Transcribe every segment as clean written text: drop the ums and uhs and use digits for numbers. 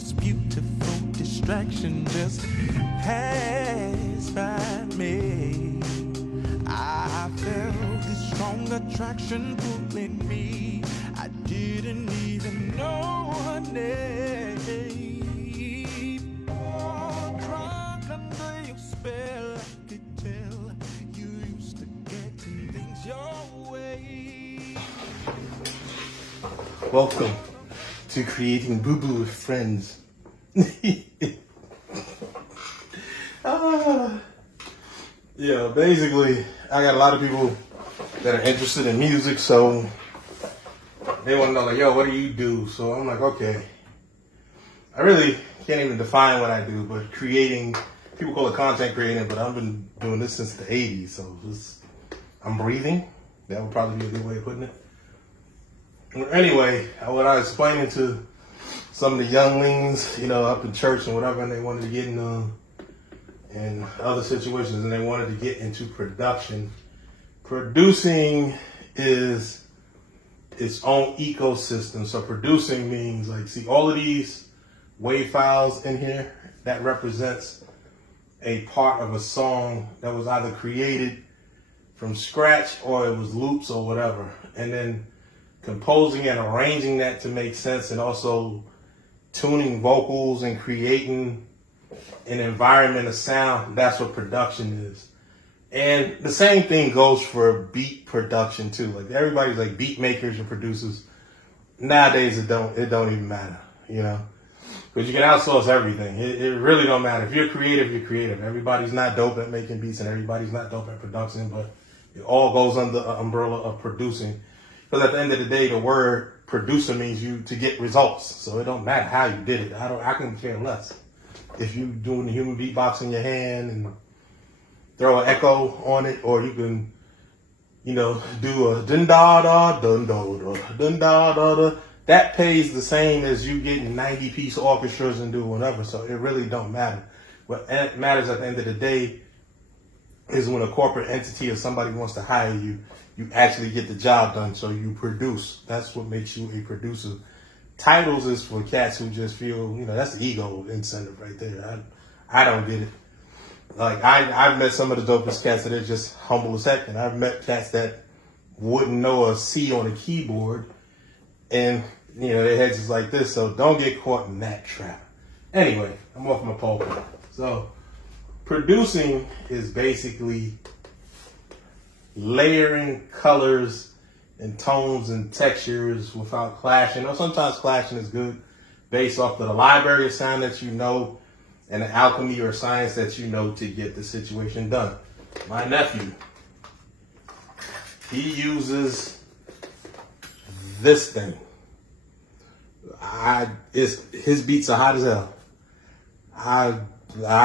this beautiful distraction just passed by me. I felt this strong attraction pulling me. I didn't even know her name. Oh, drunk under your spell, I could tell you used to get things your way. Welcome to Creating Boo Boo with Friends. Basically, I got a lot of people that are interested in music, so they want to know, like, yo, what do you do? So I'm like, okay. I really can't even define what I do, but creating, people call it content creating, but I've been doing this since the 80s, so I'm breathing. That would probably be a good way of putting it. Anyway, what I was explaining to some of the younglings, up in church and whatever, and they wanted to get in other situations, and they wanted to get into production. Producing is its own ecosystem. So producing means, like, see all of these wave files in here, that represents a part of a song that was either created from scratch or it was loops or whatever. And then composing and arranging that to make sense, and also tuning vocals and creating an environment of sound. That's what production is. And the same thing goes for beat production too. Like, everybody's like beat makers and producers. Nowadays it don't even matter, because you can outsource everything. It really don't matter. If you're creative, you're creative. Everybody's not dope at making beats and everybody's not dope at production, but it all goes under the umbrella of producing. Because at the end of the day, the word producer means you to get results. So it don't matter how you did it. I can care less. If you doing the human beatbox in your hand and throw an echo on it, or you can, do a dun da da dun da da dun da da da. That pays the same as you getting 90-piece orchestras and do whatever. So it really don't matter. What matters at the end of the day is when a corporate entity or somebody wants to hire you, you actually get the job done. So you produce. That's what makes you a producer. Titles is for cats who just feel, that's the ego incentive right there. I don't get it. Like, I've met some of the dopest cats that are just humble as heck, and I've met cats that wouldn't know a C on a keyboard, and their heads is like this. So don't get caught in that trap. Anyway, I'm off my pulpit. So producing is basically layering colors and tones and textures without clashing. Sometimes clashing is good, based off of the library of sound that you know and the alchemy or science that you know to get the situation done. My nephew, he uses this thing. His beats are hot as hell. I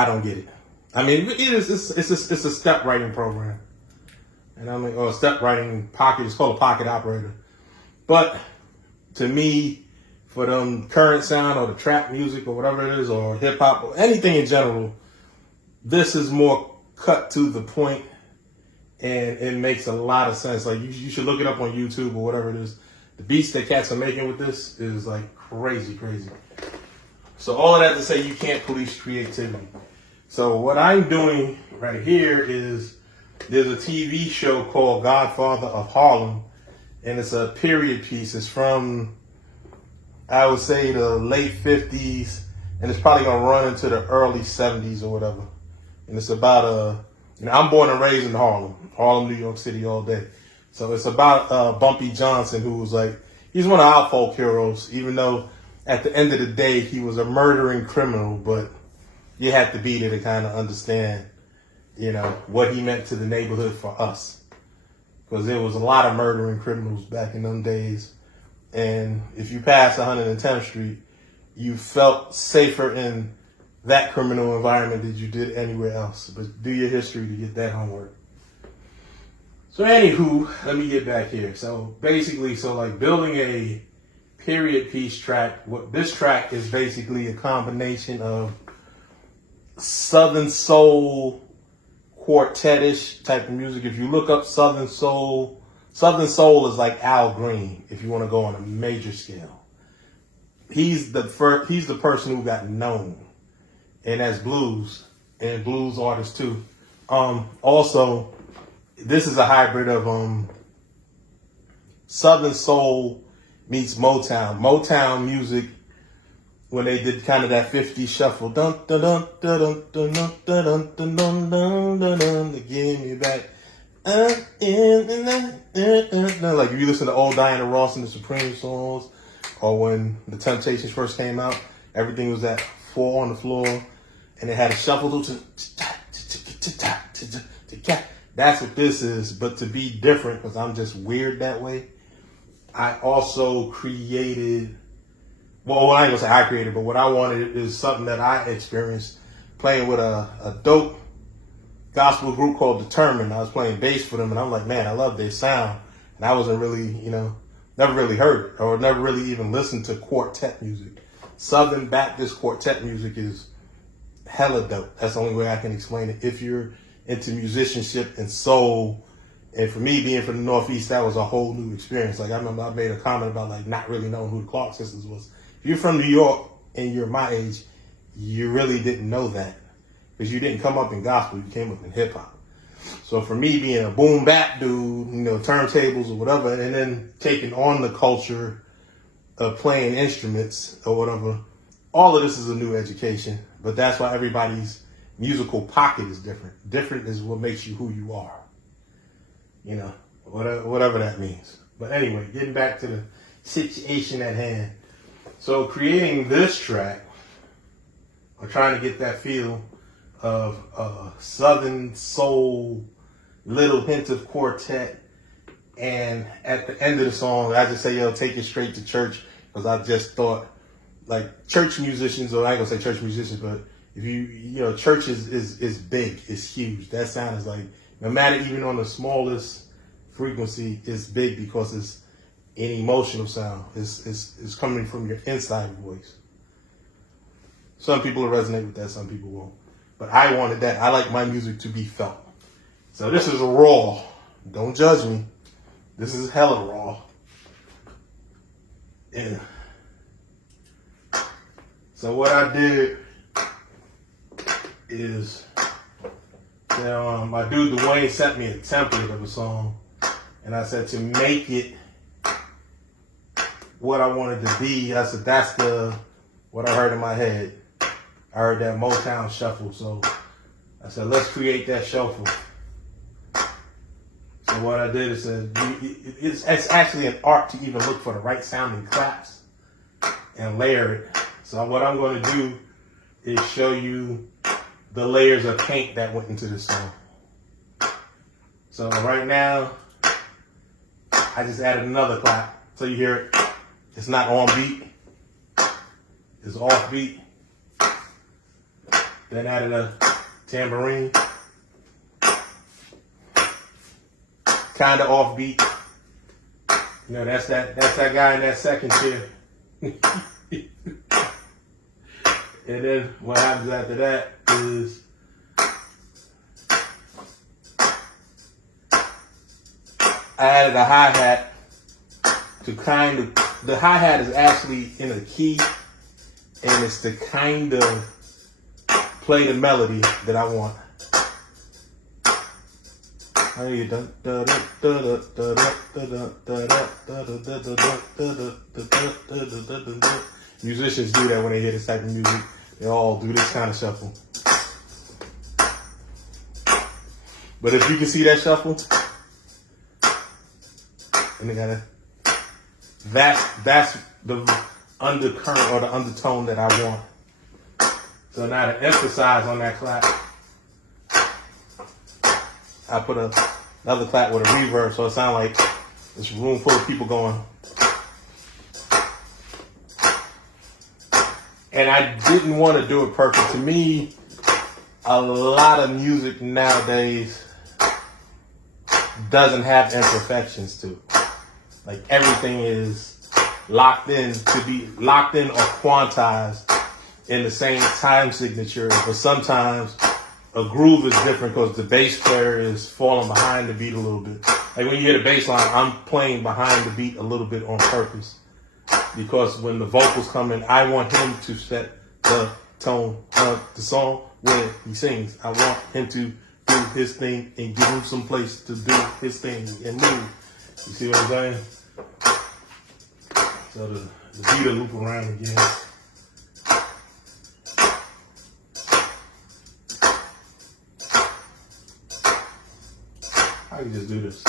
don't get it. I mean, it's a step writing program. Or a step writing pocket. It's called a pocket operator. But to me, for them current sound or the trap music or whatever it is, or hip hop or anything in general, this is more cut to the point, and it makes a lot of sense. Like, you should look it up on YouTube or whatever it is. The beats that cats are making with this is like crazy. So all of that to say, you can't police creativity. So what I'm doing right here is, there's a TV show called Godfather of Harlem, and it's a period piece. It's from, I would say, the late 50s, and it's probably going to run into the early 70s or whatever. And it's about I'm born and raised in Harlem, New York City all day. So it's about Bumpy Johnson, who was he's one of our folk heroes, even though at the end of the day, he was a murdering criminal, but you have to be there to kind of understand what he meant to the neighborhood for us. Because there was a lot of murdering criminals back in them days. And if you passed 110th Street, you felt safer in that criminal environment than you did anywhere else. But do your history to get that homework. So anywho, let me get back here. So basically, building a period piece track, this track is basically a combination of Southern soul, quartet-ish type of music. If you look up Southern soul is like Al Green, if you want to go on a major scale. he's the person who got known, and that's blues and blues artists too. Also, this is a hybrid of Southern soul meets Motown. Motown music, when they did kind of that 50s shuffle, dun dun dun dun dun dun dun dun dun dun dun dun, give me back. Like if you listen to old Diana Ross and the Supreme songs, or when the Temptations first came out, everything was at 4 on the floor, and it had a shuffle to. That's what this is. But to be different, because I'm just weird that way, I also created. Well, I ain't gonna say I created, but what I wanted is something that I experienced playing with a dope gospel group called Determined. I was playing bass for them, and I'm like, man, I love their sound. And I wasn't really, never really heard it, or never really even listened to quartet music. Southern Baptist quartet music is hella dope. That's the only way I can explain it. If you're into musicianship and soul, and for me being from the Northeast, that was a whole new experience. Like I remember I made a comment about like not really knowing who the Clark Sisters was. If you're from New York and you're my age, you really didn't know that. Because you didn't come up in gospel, you came up in hip hop. So for me being a boom bap dude, turntables or whatever, and then taking on the culture of playing instruments or whatever, all of this is a new education. But that's why everybody's musical pocket is different. Different is what makes you who you are. Whatever that means. But anyway, getting back to the situation at hand. So creating this track, or trying to get that feel of Southern soul, little hint of quartet, and at the end of the song, I just say, take it straight to church, because I just thought, like, church musicians, or I ain't gonna say church musicians, but if church is big, it's huge. That sound is like, no matter even on the smallest frequency, it's big because it's an emotional sound. It's coming from your inside voice. Some people will resonate with that, some people won't. But I wanted that. I like my music to be felt. So this is raw. Don't judge me. This is hella raw. Yeah. So what I did is, my dude Dwayne sent me a template of a song, and I said to make it what I wanted to be. I said that's what I heard in my head. I heard that Motown shuffle, so I said, let's create that shuffle. So what I did is it's actually an art to even look for the right sounding claps and layer it. So what I'm going to do is show you the layers of paint that went into this song. So right now, I just added another clap. So you hear it. It's not on beat. It's off beat. Then added a tambourine. Kind of off beat. That's that guy in that second chair. And then what happens after that is I added a hi-hat to the hi-hat is actually in a key, and it's to kind of play the melody that I want. Musicians do that when they hear this type of music. They all do this kind of shuffle. But if you can see that shuffle, and they gotta, that's the undercurrent or the undertone that I want. So now to emphasize on that clap, I put another clap with a reverb, so it sounds like this room full of people going. And I didn't want to do it perfect. To me, a lot of music nowadays doesn't have imperfections to it. Like everything is locked in to be locked in or quantized in the same time signature. But sometimes a groove is different because the bass player is falling behind the beat a little bit. Like when you hear the bass line, I'm playing behind the beat a little bit on purpose. because when the vocals come in, I want him to set the tone of the song when he sings. I want him to do his thing and give him some place to do his thing and move. You see what I'm saying? So the beat will loop around again. I can just do this.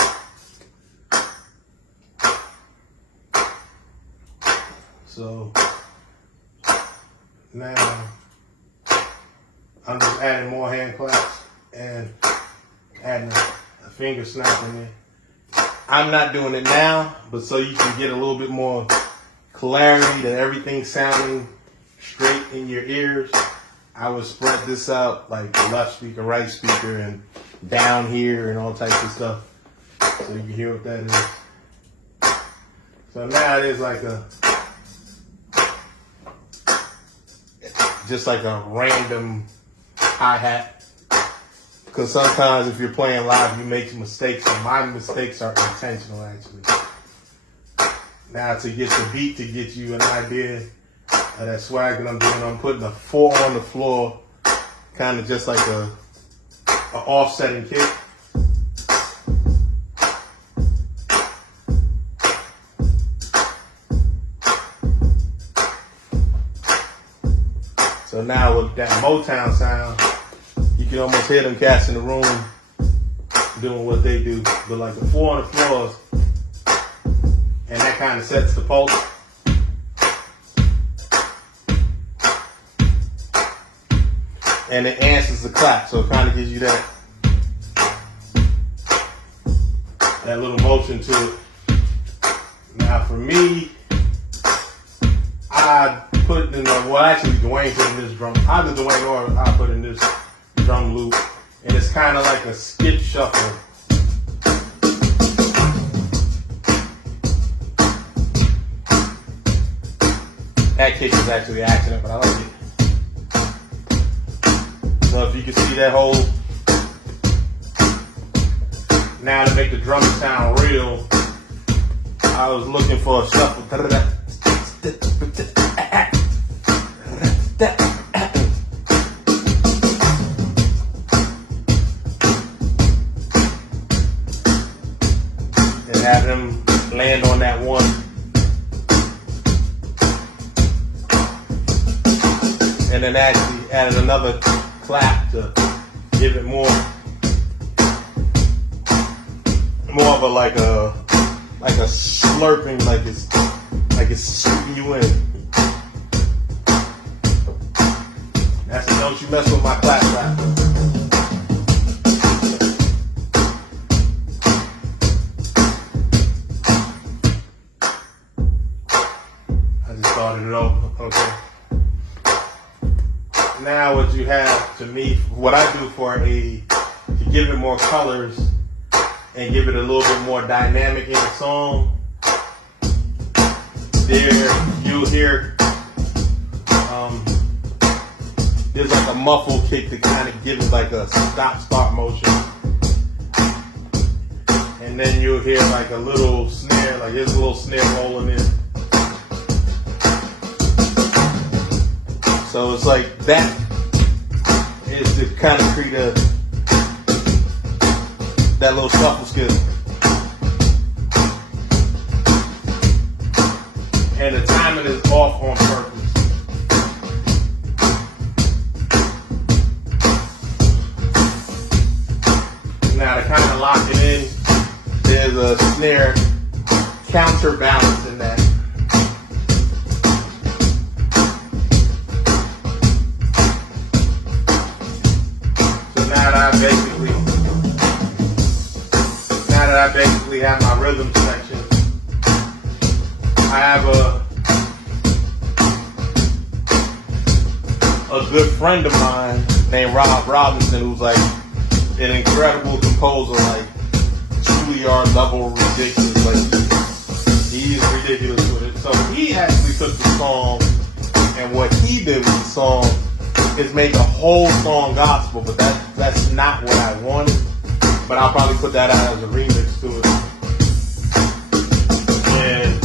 So now I'm just adding more hand claps and adding a finger snap in there. I'm not doing it now, but so you can get a little bit more clarity, that everything's sounding straight in your ears, I would spread this out like left speaker, right speaker, and down here and all types of stuff, so you can hear what that is. So now it is like just like a random hi-hat, because sometimes if you're playing live you make mistakes, and my mistakes are intentional actually. Now to get the beat, to get you an idea of that swag that I'm doing, I'm putting a 4 on the floor, kind of just like a offsetting kick. So now with that Motown sound, you can almost hear them cats in the room doing what they do. But like the 4 on the floor, and that kind of sets the pulse. And it answers the clap, so it kind of gives you that little motion to it. Now for me, I put in actually Dwayne put in this drum. Either Dwayne or I put in this drum loop, and it's kind of like a skip shuffle. That kick is actually an accident, but I like it. So if you can see that whole, now to make the drum sound real, I was looking for a shuffle. And have them land on that one. And then actually added another clap to give it more of a like a slurping, like it's sweeping you in. That's the don't you mess with my clap. I just started it over. Okay. Now what you have, to me, what I do to give it more colors and give it a little bit more dynamic in the song, there you'll hear there's like a muffled kick to kind of give it like a stop-start motion. And then you'll hear like a little snare, like here's a little snare rolling in. So it's like that is to kind of create that little shuffle skill. And the timing is off on purpose. Now to kind of lock it in, there's a snare counterbalance in that. Now that I basically have my rhythm section, I have a good friend of mine named Rob Robinson, who's like an incredible composer, like Juilliard level ridiculous. Like he's ridiculous with it. So he actually took the song, and what he did with the song is make the whole song gospel, but that's not what I wanted. But I'll probably put that out as a remix to it. And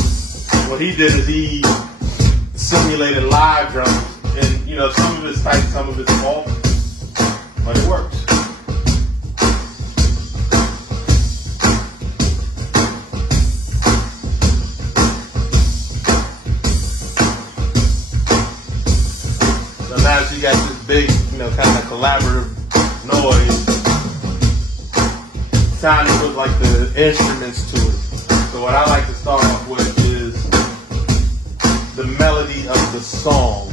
what he did is he simulated live drums, and you know, some of it's tight, some of it's off, but it works. So now that you got this big, you know, kind of collaborative noise, it's time to put like the instruments to it. So what I like to start off with is the melody of the song.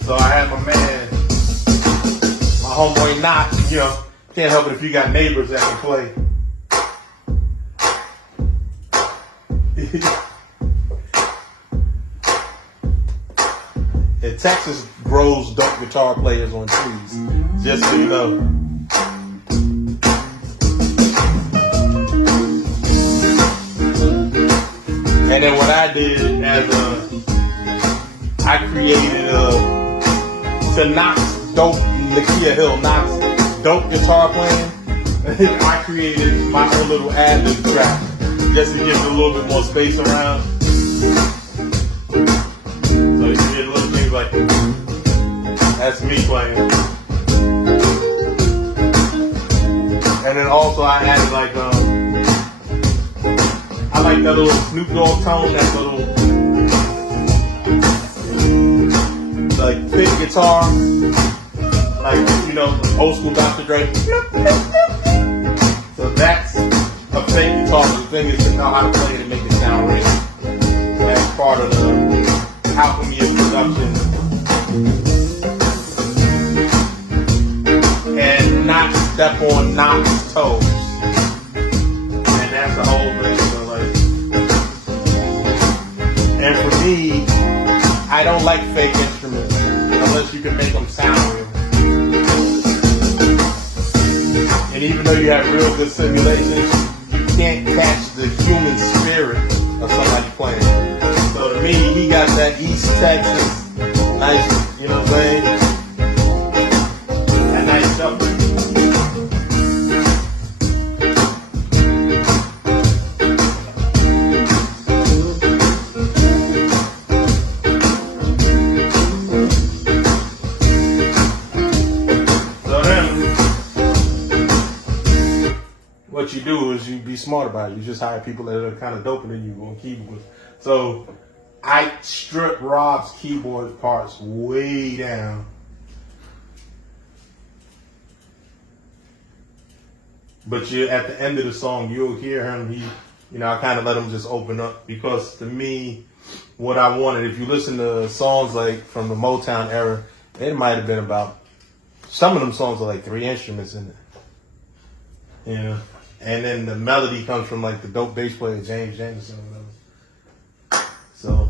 So I have my man, my homeboy Knox, you know, can't help it if you got neighbors that can play. And Texas grows dope guitar players on trees, just so you know. And then what I did I created to Knox dope, Nakia Hill Knox dope guitar playing. I created my own little ad-lib track just to give it a little bit more space around. So you can get little things like that's me playing. And then also I added like I like that little Snoop Dogg tone, that little like thick guitar, like, you know, old school Dr. Dre. So that's a fake guitar, but the thing is to know how to play it and make it sound real. That's part of the alchemy of production. And not step on Knox's toes. And that's the whole thing. So like, and for me, I don't like fake instruments unless you can make them sound real. And even though you have real good simulations, you can't catch the human spirit of somebody playing. So to me, he got that East Texas, nice, you know what I'm saying? That nice stuff. What you do is you be smart about it. You just hire people that are kind of doper than you on keyboards. So I strip Rob's keyboard parts way down. But you, at the end of the song, you'll hear him. You know, I kind of let him just open up because to me, what I wanted, if you listen to songs like from the Motown era, it might have been about, some of them songs are like 3 instruments in it. You know? And then the melody comes from like the dope bass player James Jamerson or whatever. So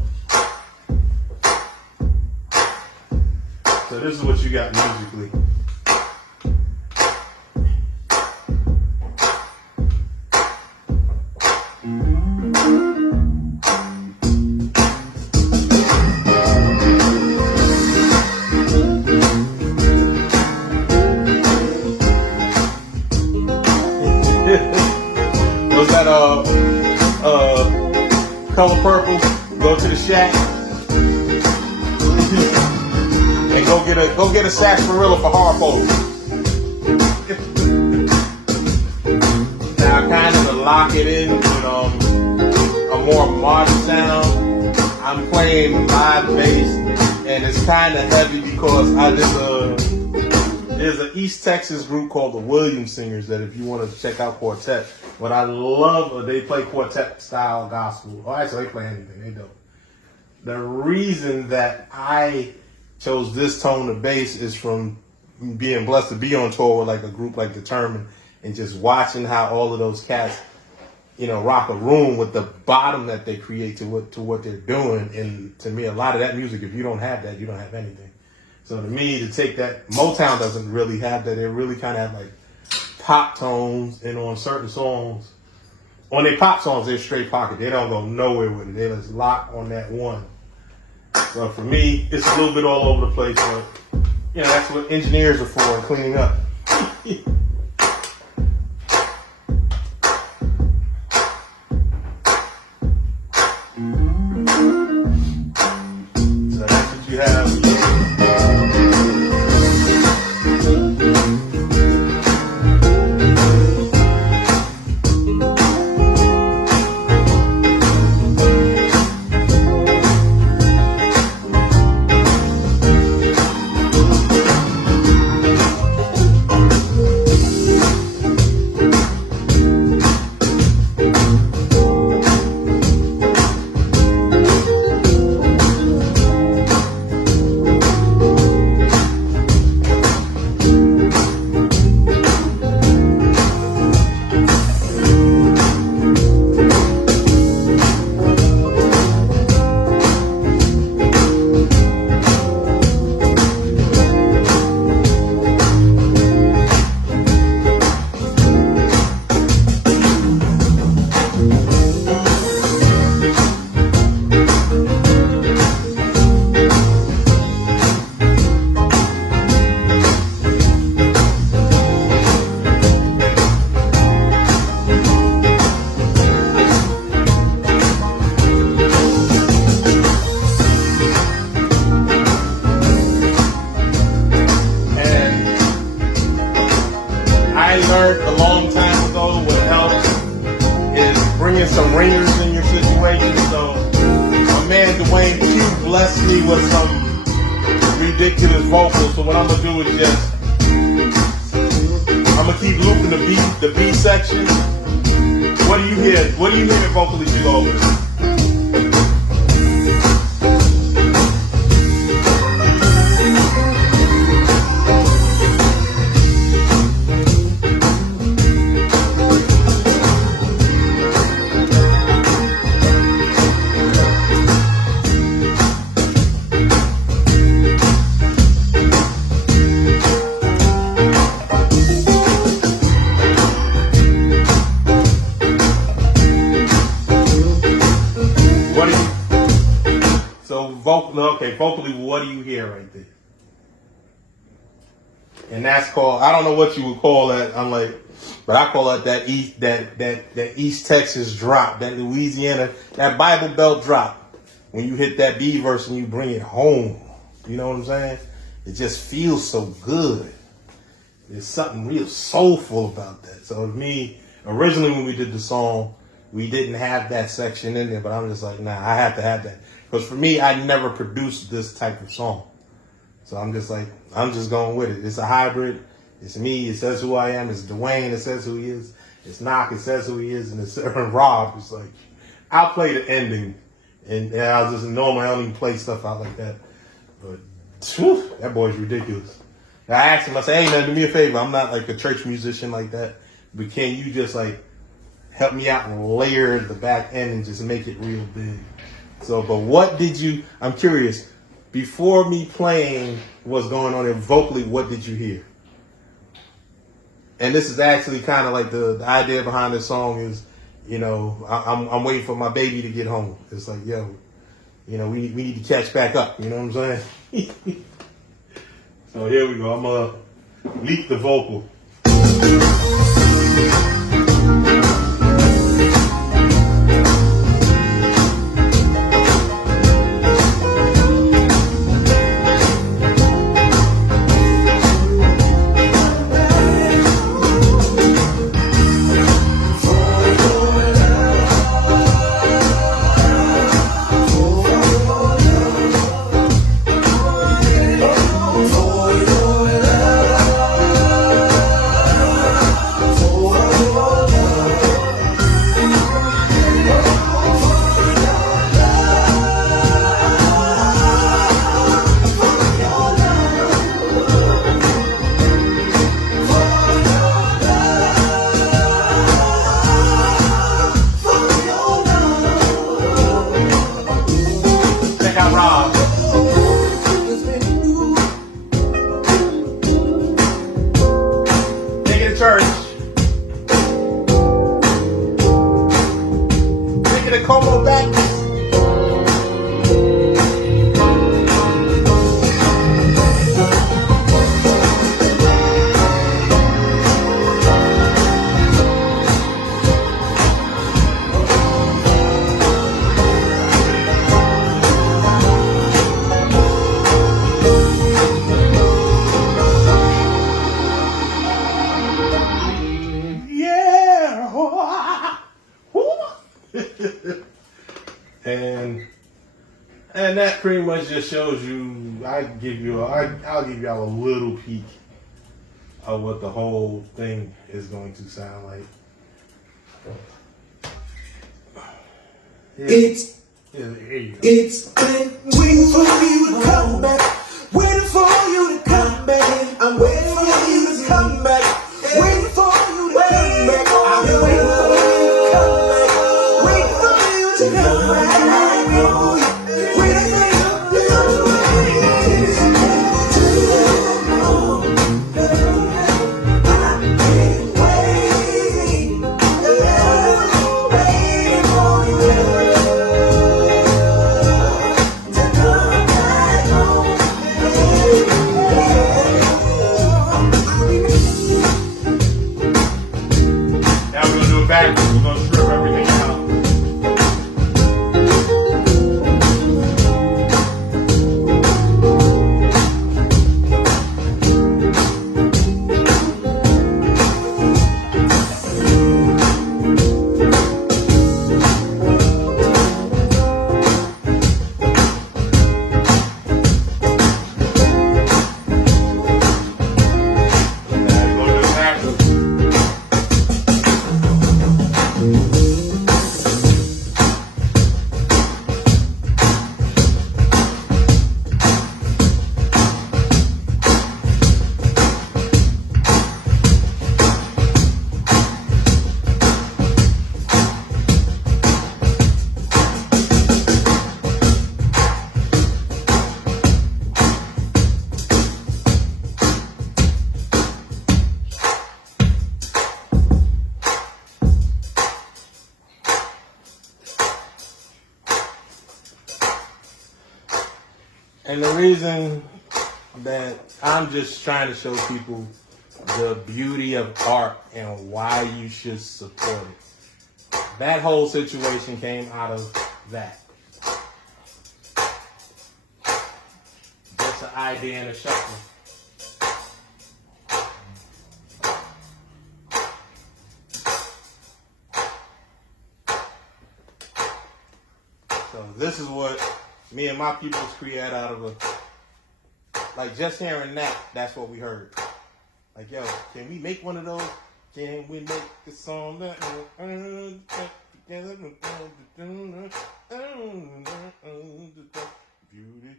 this is what you got musically. Was that Color Purple? Go to the shack and go get a sarsaparilla for Harpo. Now kind of to lock it in with a more modern sound. I'm playing live bass and it's kind of heavy because there's an East Texas group called the Williams Singers that if you want to check out quartet, what I love, they play quartet style gospel. Oh, actually, they play anything. They don't. The reason that I chose this tone of bass is from being blessed to be on tour with like a group like Determined and just watching how all of those cats, you know, rock a room with the bottom that they create to what they're doing. And to me, a lot of that music, if you don't have that, you don't have anything. So to me, to take that, Motown doesn't really have that. They really kind of have like pop tones, and on certain songs, on their pop songs, they're straight pocket. They don't go nowhere with it. They just lock on that one. So for me, it's a little bit all over the place, but you know, that's what engineers are for, and cleaning up. some ringers in your situation. So my man Dwayne Q blessed me with some ridiculous vocals. So what I'm gonna do is just I'm gonna keep looping the B section. What do you hear? What do you hear vocally to go over? Vocally, what do you hear right there? And that's called, I don't know what you would call that. I'm like, but I call it that East Texas drop, that Louisiana, that Bible Belt drop. When you hit that B verse and you bring it home, you know what I'm saying? It just feels so good. There's something real soulful about that. So to me, originally when we did the song, we didn't have that section in there, but I'm just like, nah, I have to have that. Because for me, I never produced this type of song. So I'm just like, I'm just going with it. It's a hybrid. It's me. It says who I am. It's Dwayne. It says who he is. It's Knock. It says who he is. And it's Rob. It's like, I'll play the ending. And I'll just, normally I don't even play stuff out like that. But, whew, that boy's ridiculous. And I asked him, I said, hey, man, do me a favor. I'm not like a church musician like that. But can you just like help me out and layer the back end and just make it real big? So, but what did you, I'm curious, before me playing what's going on there vocally, what did you hear? And this is actually kind of like the idea behind this song is, you know, I'm waiting for my baby to get home. It's like, yo, you know, we need to catch back up. You know what I'm saying? So here we go. I'm going to leak the vocal. Church. Taking a Como Baptist. And that pretty much just shows you. I'll give y'all a little peek of what the whole thing is going to sound like. It's been waiting for you to come back, waiting for you to come back. I'm waiting for you to come back, waiting for you to come back. I'm waiting for you to come back, waiting for you to come back. We're going to strip everything out. And the reason that I'm just trying to show people the beauty of art and why you should support it. That whole situation came out of that. Just an idea and a shuffle. So this is what me and my peoples create out of like just hearing that, that's what we heard. Like, yo, can we make one of those? Can we make a song that together? Beauty,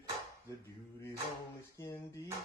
the beauty's only skin deep.